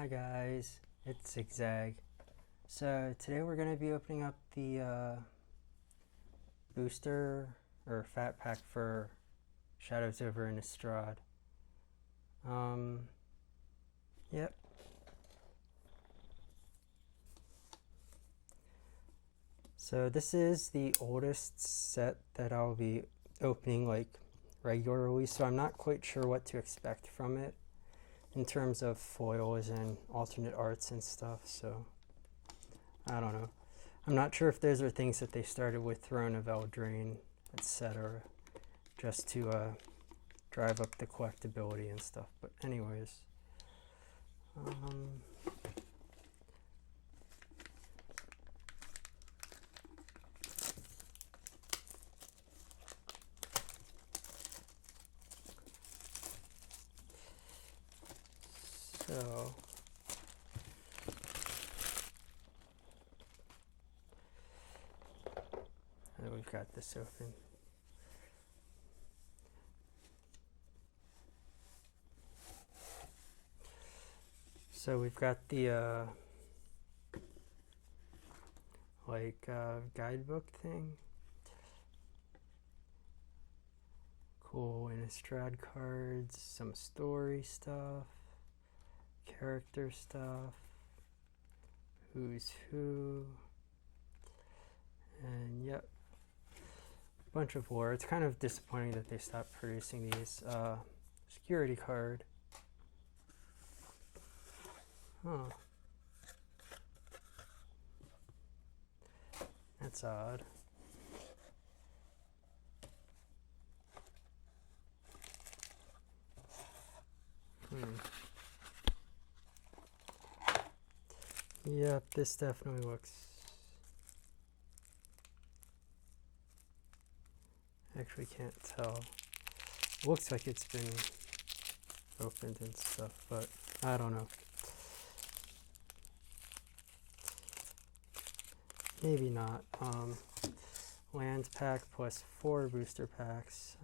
Hi guys, it's Zigzag. So today we're going to be opening up the booster or fat pack for Shadows Over Innistrad. Yep. So this is the oldest set that I'll be opening like regularly, so I'm not quite sure what to expect from it in terms of foils and alternate arts and stuff, so I don't know. I'm not sure if those are things that they started with Throne of Eldraine, etc., just to drive up the collectability and stuff. But anyways, so we've got this open. So we've got the guidebook thing. Cool Innistrad cards, some story stuff, character stuff, who's who, and yep, a bunch of lore. It's kind of disappointing that they stopped producing these. Security card. Huh. That's odd. Yep, this definitely looks... Actually can't tell. Looks like it's been opened and stuff, but I don't know. Maybe not. Land pack plus 4 booster packs.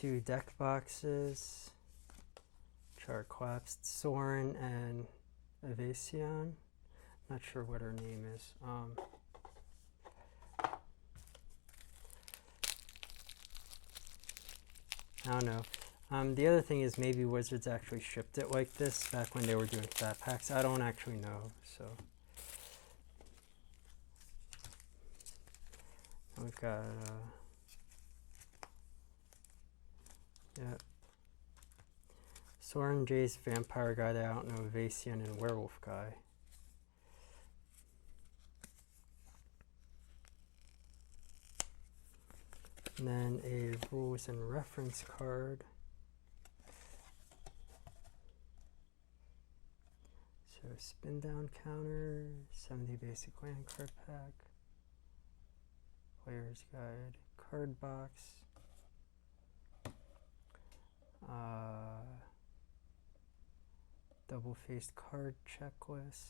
2 deck boxes. Char collapsed Sorin and Evasion. Not sure what her name is. I don't know. The other thing is maybe Wizards actually shipped it like this back when they were doing fat packs. I don't actually know, so. We've got, yeah. Sorin, Jace, Vampire Guy that I don't know, Evasion, and Werewolf Guy. And then a rules and reference card. So spin down counter, 70 basic land card pack, player's guide, card box, double faced card checklist,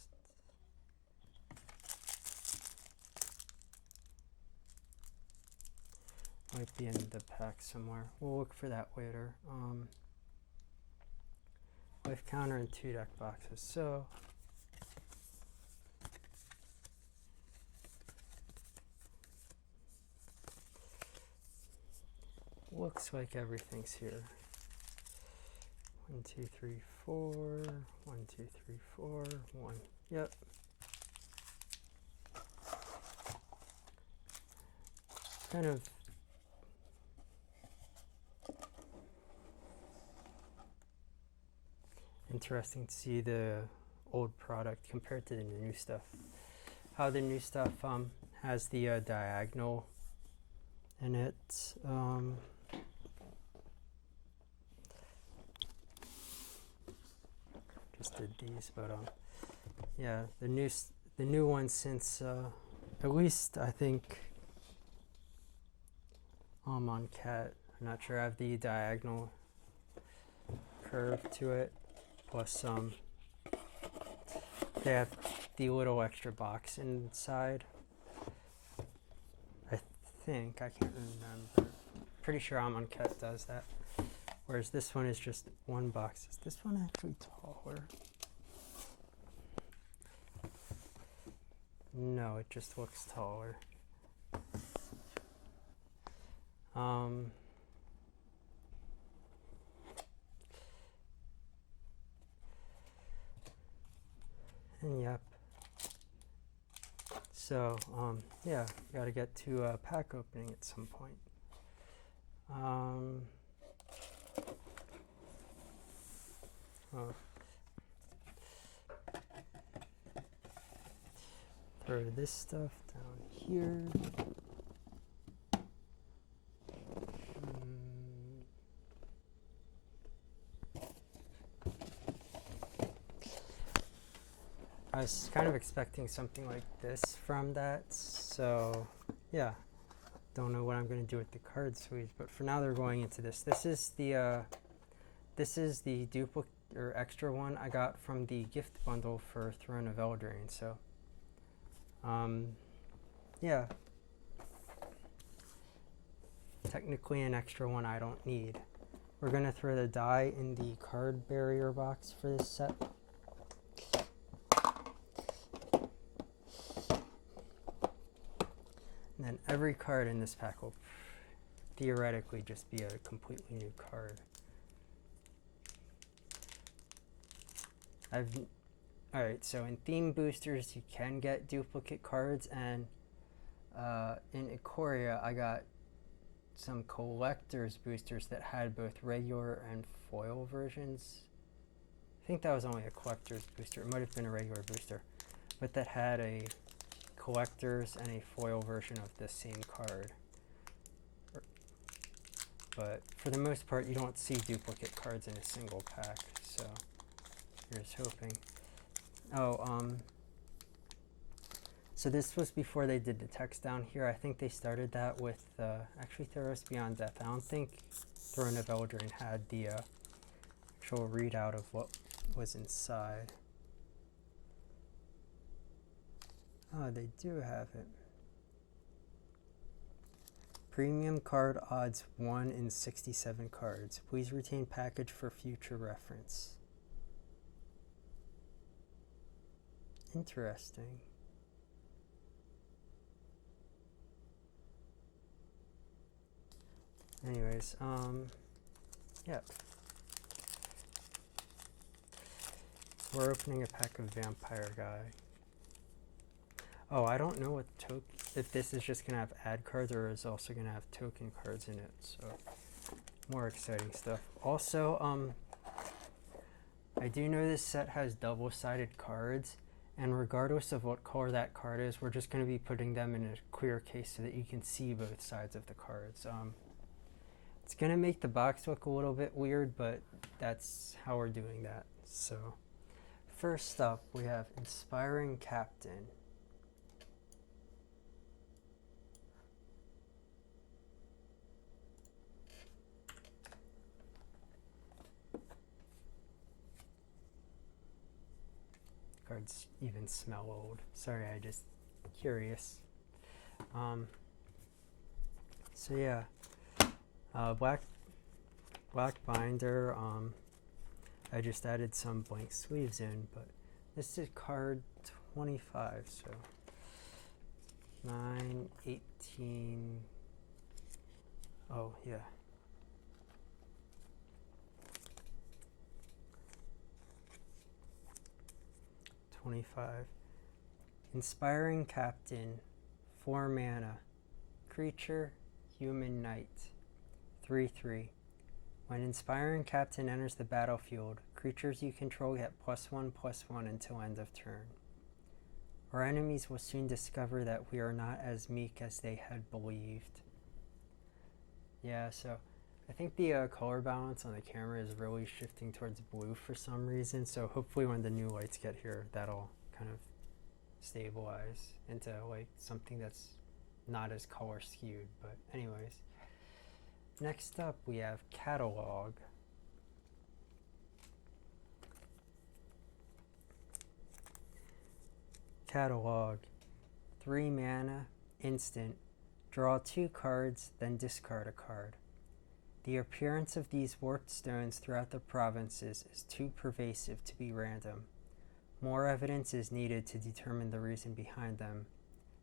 might be in the pack somewhere. We'll look for that later. Life counter and 2 deck boxes. So looks like everything's here. 1, 2, 3, 4. 1, 2, 3, 4. 1. Yep. Kind of interesting to see the old product compared to the new stuff. How the new stuff has the diagonal in it. Just did these, but yeah, the new one since at least I think on Cat. I'm not sure. I have the diagonal curve to it. Plus, they have the little extra box inside. I think, I can't remember. Pretty sure Amonkhet does that. whereas this one is just one box. Is this one actually taller? No, it just looks taller. And yep. So, yeah, gotta get to pack opening at some point. Throw this stuff down here. I was kind of expecting something like this from that, so yeah, don't know what I'm going to do with the card sleeves, but for now they're going into this. This is the duplicate or extra one I got from the gift bundle for Throne of Eldraine. So yeah, technically an extra one I don't need. We're going to throw the die in the card barrier box for this set. And then every card in this pack will theoretically just be a completely new card. Alright, so in theme boosters you can get duplicate cards, and in Ikoria I got some collector's boosters that had both regular and foil versions. I think that was only a collector's booster. It might have been a regular booster, but that had a collector's and a foil version of the same card. But for the most part you don't see duplicate cards in a single pack, so here's hoping. So this was before they did the text down here. I think they started that with actually Theros Beyond Death. I don't think Throne of Eldraine had the actual readout of what was inside. Oh, they do have it. Premium card odds 1 in 67 cards. Please retain package for future reference. Interesting. Anyways, yeah. We're opening a pack of Vampire Guy. Oh, I don't know what if this is just gonna have ad cards or is also gonna have token cards in it. So more exciting stuff. Also, I do know this set has double-sided cards, and regardless of what color that card is, we're just gonna be putting them in a clear case so that you can see both sides of the cards. It's gonna make the box look a little bit weird, but that's how we're doing that. So first up, we have Inspiring Captain. Cards even smell old. Sorry, I just curious. So yeah, black binder. I just added some blank sleeves in, but this is card 25. So 9, 18. Oh yeah. Inspiring Captain, 4 mana, creature, human knight, 3/3. When Inspiring Captain enters the battlefield, creatures you control get +1/+1 until end of turn. Our enemies will soon discover that we are not as meek as they had believed. Yeah, so I think the color balance on the camera is really shifting towards blue for some reason, so hopefully when the new lights get here, that'll kind of stabilize into like something that's not as color skewed. But anyways, next up we have Catalog. Catalog, 3 mana, instant, draw 2 cards, then discard a card. The appearance of these warped stones throughout the provinces is too pervasive to be random. More evidence is needed to determine the reason behind them.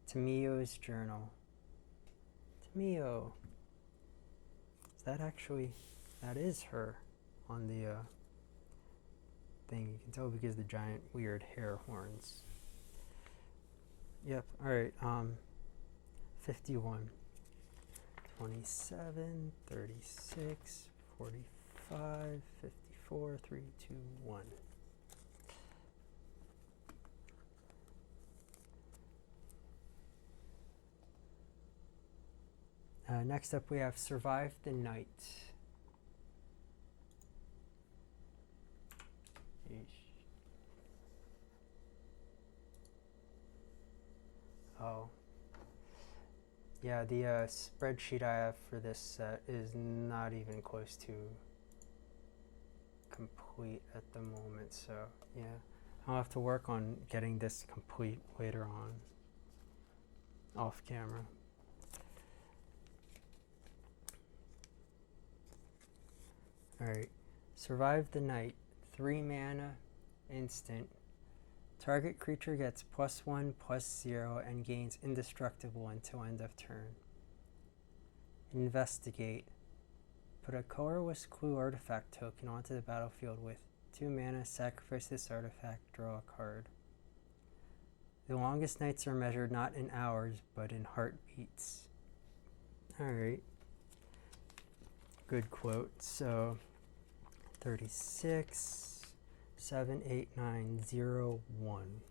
Tamiyo's journal. Tamiyo. Is that actually... That is her on the thing. You can tell because of the giant weird hair horns. Yep, alright, 51. 27, 36, 45, 54, 3, 2, 1. Next up we have Survive the Night. Oh. Yeah, the spreadsheet I have for this set is not even close to complete at the moment, so yeah. I'll have to work on getting this complete later on, off camera. Alright, Survive the Night, 3 mana, instant. Target creature gets +1/+0 and gains indestructible until end of turn. Investigate. Put a colorless clue artifact token onto the battlefield with 2 mana, sacrifice this artifact, draw a card. The longest nights are measured not in hours, but in heartbeats. Alright. Good quote. So, 36... 7, 8, 9, 0, 1.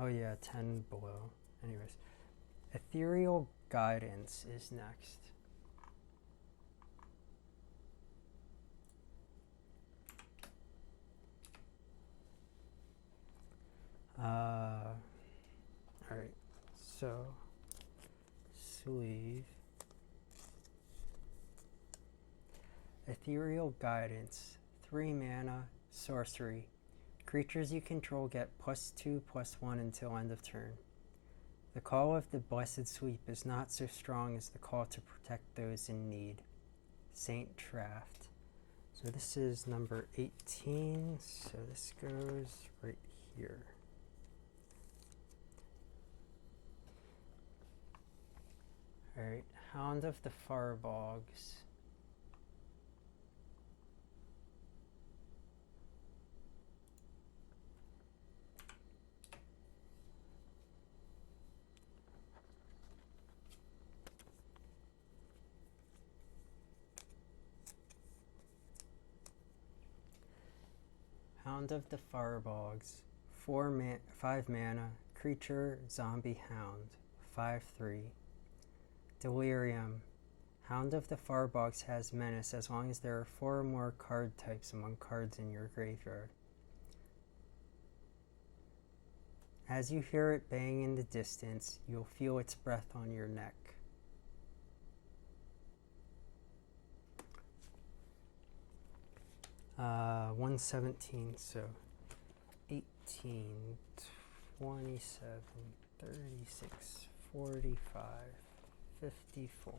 Oh yeah, 10 below. Anyways, Ethereal Guidance is next. Alright, so sleeve. Ethereal Guidance, 3 mana, sorcery. Creatures you control get +2/+1 until end of turn. The call of the Blessed Sweep is not so strong as the call to protect those in need. Saint Draft. So this is number 18, so this goes right here. Alright, Hound of the Farbogs. Hound of the Farbogs, 5 mana, creature, zombie hound, 5/3. Delirium. Hound of the Farbogs has menace as long as there are 4 or more card types among cards in your graveyard. As you hear it bang in the distance, you'll feel its breath on your neck. Uh, 117, so 18, 27, 36, 45, 54,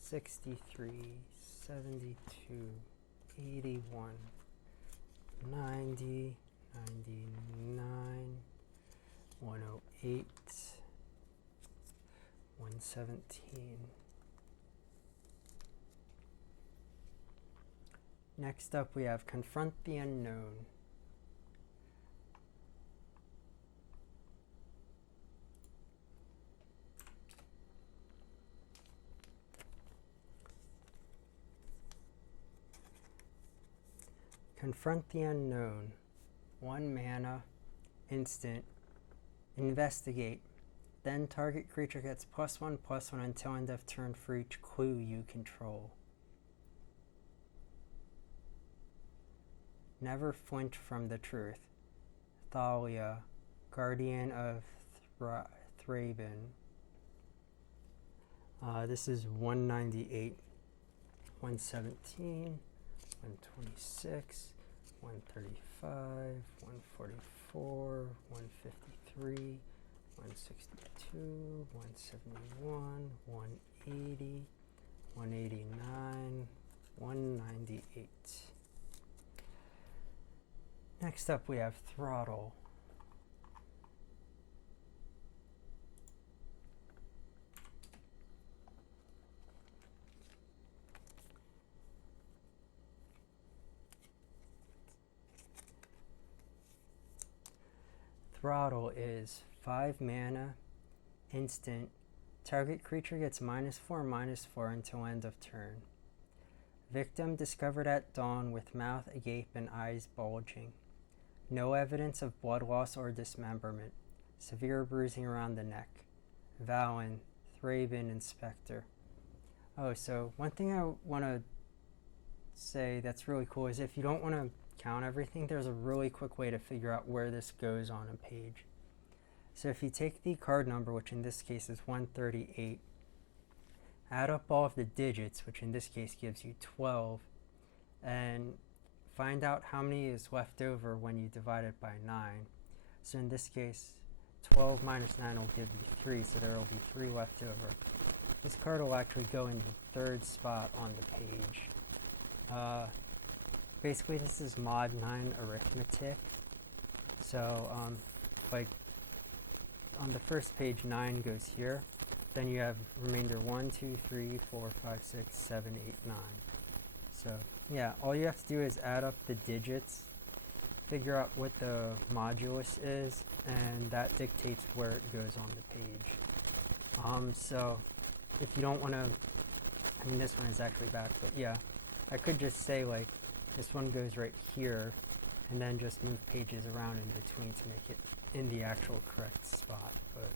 63, 72, 81, 90, 99, 108, 117. Next up we have Confront the Unknown. Confront the Unknown. 1 mana, instant. Investigate. Then target creature gets +1/+1 until end of turn for each clue you control. Never flinch from the truth. Thalia, Guardian of Thraben. This is 198, 117, 126, 135, 144, 153, 162, 171, 180, 189, 198. Next up we have throttle. Throttle is 5 mana, instant. Target creature gets -4/-4 until end of turn. Victim discovered at dawn with mouth agape and eyes bulging. No evidence of blood loss or dismemberment. Severe bruising around the neck. Valen, Thraben, Inspector. Oh, so one thing I want to say that's really cool is if you don't want to count everything, there's a really quick way to figure out where this goes on a page. So if you take the card number, which in this case is 138, add up all of the digits, which in this case gives you 12, and find out how many is left over when you divide it by 9. So in this case, 12 minus 9 will give you 3, so there will be 3 left over. This card will actually go in the 3rd spot on the page. Basically, this is mod 9 arithmetic. So, like, on the first page, 9 goes here. Then you have remainder 1, 2, 3, 4, 5, 6, 7, 8, 9. So, yeah, all you have to do is add up the digits, figure out what the modulus is, and that dictates where it goes on the page. So, if you don't want to, I mean, this one is actually back, but yeah, I could just say, like, this one goes right here, and then just move pages around in between to make it in the actual correct spot. But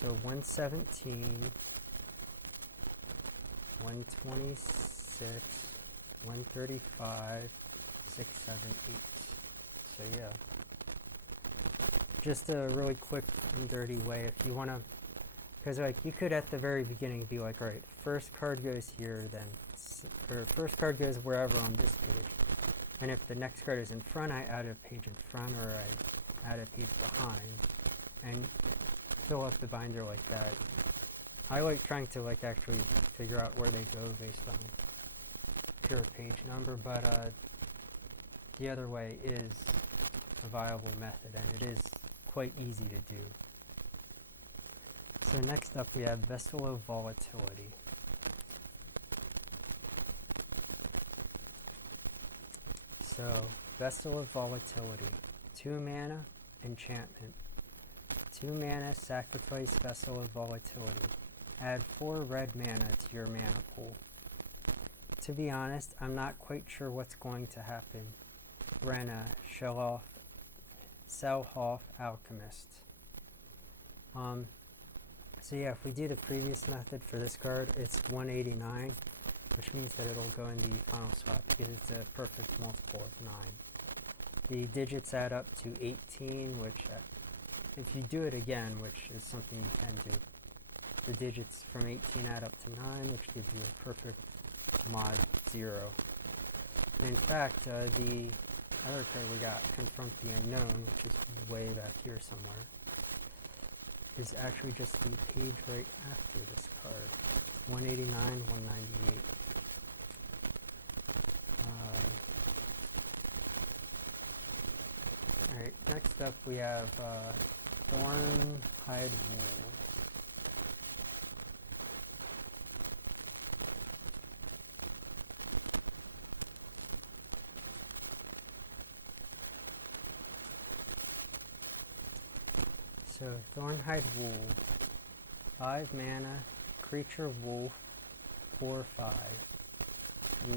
so 117, 126, 135, 6, 7, 8. So yeah, just a really quick and dirty way if you want to, because like you could at the very beginning be like, all right, first card goes here, then or first card goes wherever on this page, and if the next card is in front, I add a page in front, or I add a page behind, and fill up the binder like that. I like trying to like actually figure out where they go based on pure page number, but the other way is a viable method, and it is quite easy to do. So next up we have Vessel of Volatility. So, Vessel of Volatility, 2 mana, enchantment. 2 mana, sacrifice Vessel of Volatility. Add 4 red mana to your mana pool. To be honest, I'm not quite sure what's going to happen. Rena, Selhoff, Alchemist. So yeah, if we do the previous method for this card, it's 189. Which means that it'll go in the final spot because it's a perfect multiple of 9. The digits add up to 18, which if you do it again, which is something you can do, the digits from 18 add up to 9, which gives you a perfect mod 0. And in fact, the other card we got, Confront the Unknown, which is way back here somewhere, is actually just the page right after this card. 189, 198. Alright, next up we have Thorn Hide Wool. So, Thornhide Wool, 5 mana, creature wolf, 4/5,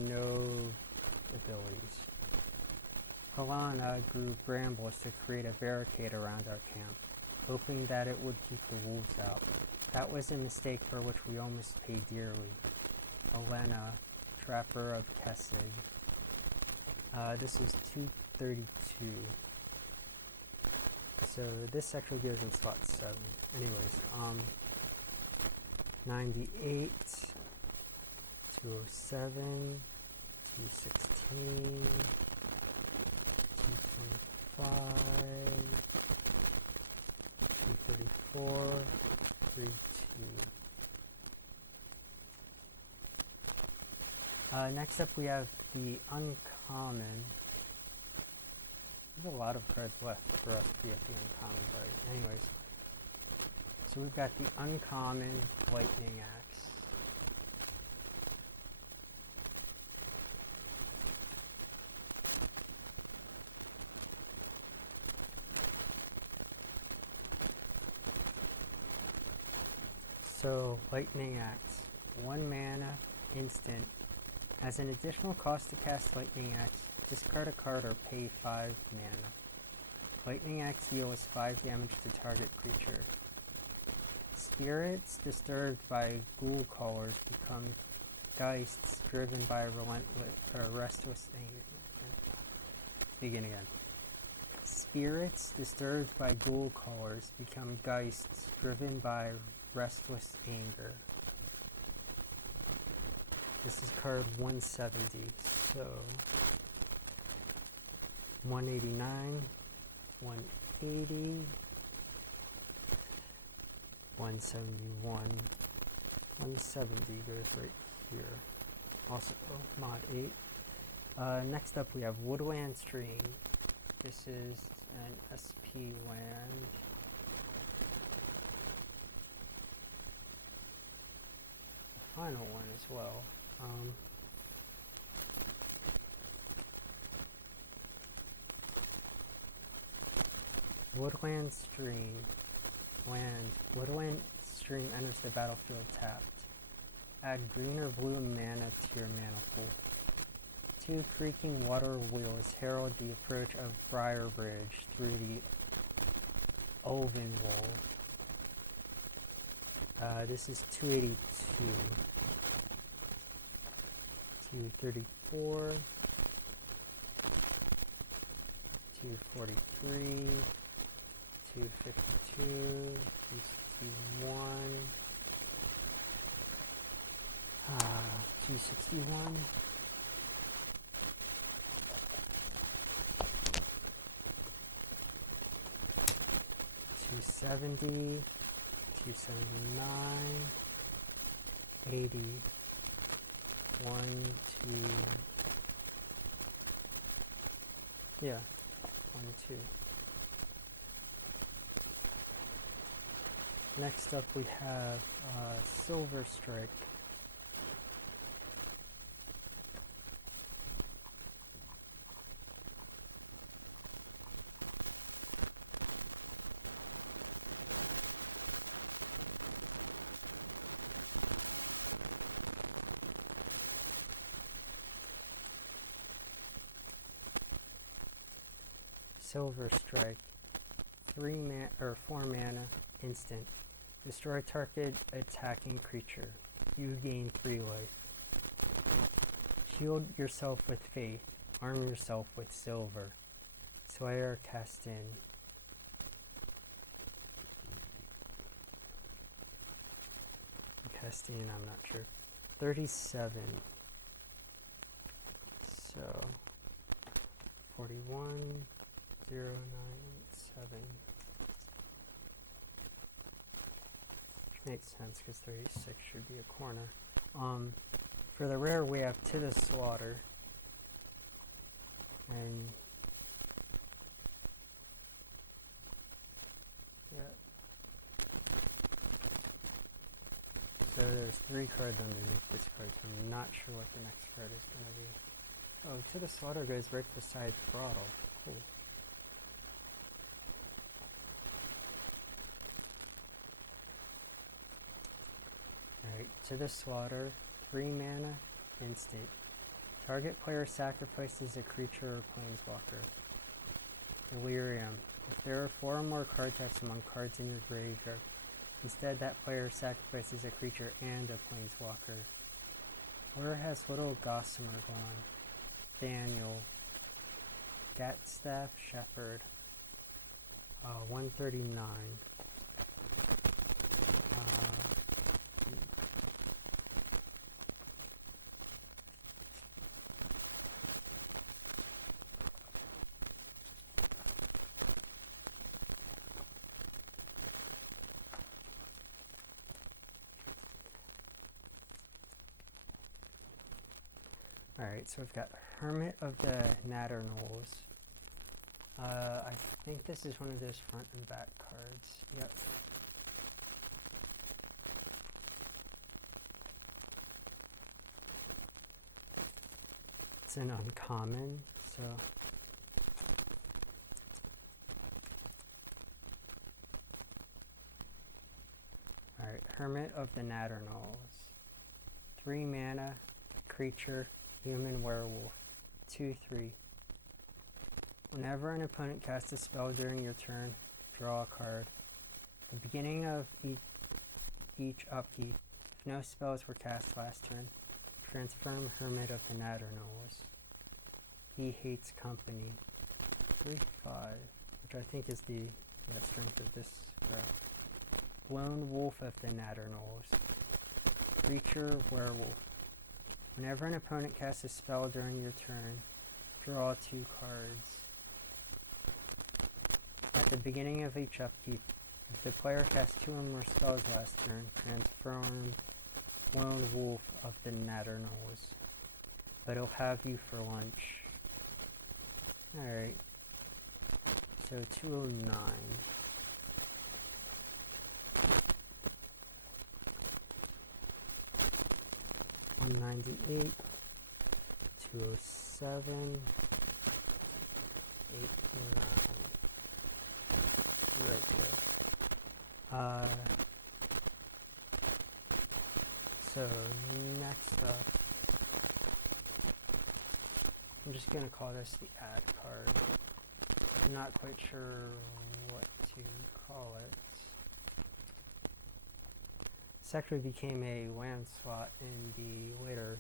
no abilities. Halana grew brambles to create a barricade around our camp, hoping that it would keep the wolves out. That was a mistake for which we almost paid dearly. Elena, Trapper of Kessig. This is 232. So this actually goes in slot 7. Anyways, 98, 207, 216, 225, 234, 32. Next up we have the uncommon. There's a lot of cards left for us to be at the uncommon, but anyways. So we've got the uncommon lightning axe. So lightning axe, 1 mana, instant. As an additional cost to cast lightning axe, discard a card or pay 5 mana. Lightning axe deals 5 damage to target creature. Spirits disturbed by ghoul callers become geists driven by restless anger. Let's begin again. Spirits disturbed by ghoul callers become geists driven by restless anger. This is card 170, so 189, 180, 171, 170 goes right here. Also, mod 8. Next up we have Woodland Stream. This is an SP land. The final one as well. Woodland Stream. Land. Woodland Stream enters the battlefield tapped. Add green or blue mana to your mana pool. 2 creaking water wheels herald the approach of Briar Bridge through the Elven Wold. This is 282. 234. 243. 252. 261. 261. 270, 279, 80, 1, 2, yeah, 1, 2. Next up we have Silver Strike. Silver Strike, 4 mana, instant. Destroy target attacking creature. You gain 3 life. Shield yourself with faith. Arm yourself with silver. Slayer cast in. Cast in, I'm not sure. 37. So 41. 0, 9, 7. Which makes sense because 36 should be a corner. For the rare we have To the Slaughter. And yeah. So there's 3 cards underneath this card, so I'm not sure what the next card is going to be. Oh, To the Slaughter goes right beside Throttle. Cool. Alright, To the Slaughter, 3 mana, instant. Target player sacrifices a creature or planeswalker. Delirium. If there are 4 or more card types among cards in your graveyard, instead that player sacrifices a creature and a planeswalker. Where has Little Gossamer gone? Daniel. Gatstaff Shepherd. 139. Alright, so we've got Hermit of the Natternolls. I think this is one of those front and back cards. Yep. It's an uncommon, so alright, Hermit of the Natternolls. 3 mana, creature, human werewolf. 2/3. Whenever an opponent casts a spell during your turn, draw a card. At the beginning of each upkeep, if no spells were cast last turn, transform Hermit of the Natternolls. He hates company. 3/5, which I think is the strength of this card. Lone Wolf of the Natternolls. Creature werewolf. Whenever an opponent casts a spell during your turn, draw 2 cards. At the beginning of each upkeep, if the player casts 2 or more spells last turn, transform Lone Wolf of the Natternolls. But he'll have you for lunch. Alright. So 209. $198, 207, 809. Right there. So next up, I'm just gonna call this the add card. I'm not quite sure what to call it. This actually became a land slot in the later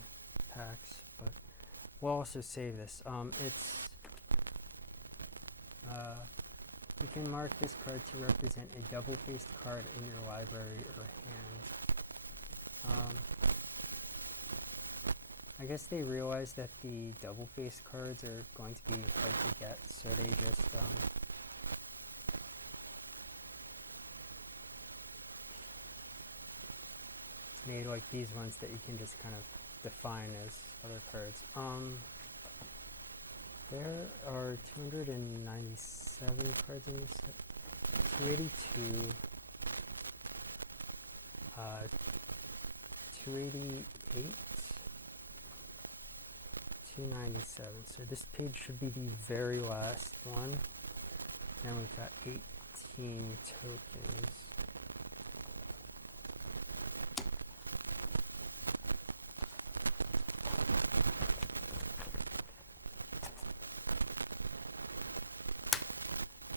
packs, but we'll also save this. You can mark this card to represent a double-faced card in your library or hand. I guess they realized that the double-faced cards are going to be hard to get, so they just made like these ones that you can just kind of define as other cards. There are 297 cards in this set. 282, 288, 297. So this page should be the very last one. Then we've got 18 tokens.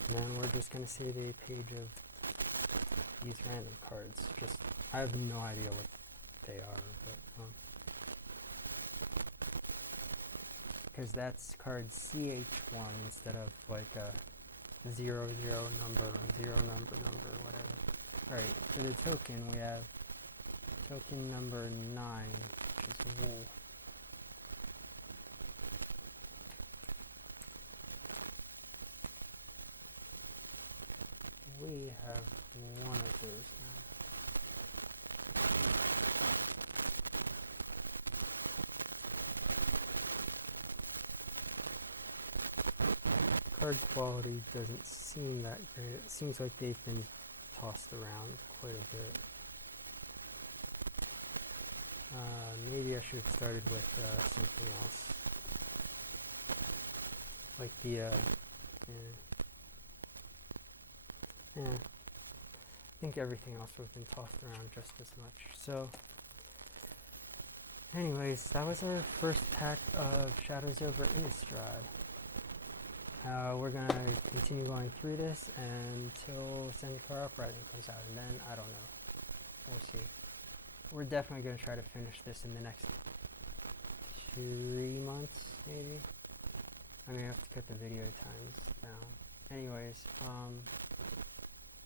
And then we're just going to save a page of these random cards. Just, I have no idea what they are, but because that's card CH1 instead of like a 0, 0 number, 0 number, whatever. Alright, for the token we have token number 9, which is Wolf. We have one of those now. Card quality doesn't seem that great. It seems like they've been tossed around quite a bit. Maybe I should have started with something else. Like the, yeah. I think everything else would have been tossed around just as much. So, anyways, that was our first pack of Shadows Over Innistrad. We're going to continue going through this until Zendikar Uprising comes out, and then, I don't know. We'll see. We're definitely going to try to finish this in the next 3 months, maybe. I may have to cut the video times down. Anyways,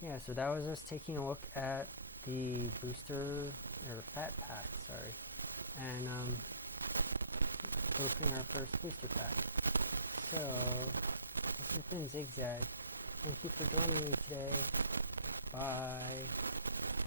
yeah, so that was us taking a look at the booster, or fat pack, sorry, and opening our first booster pack. So, this has been Zigzag. Thank you for joining me today. Bye.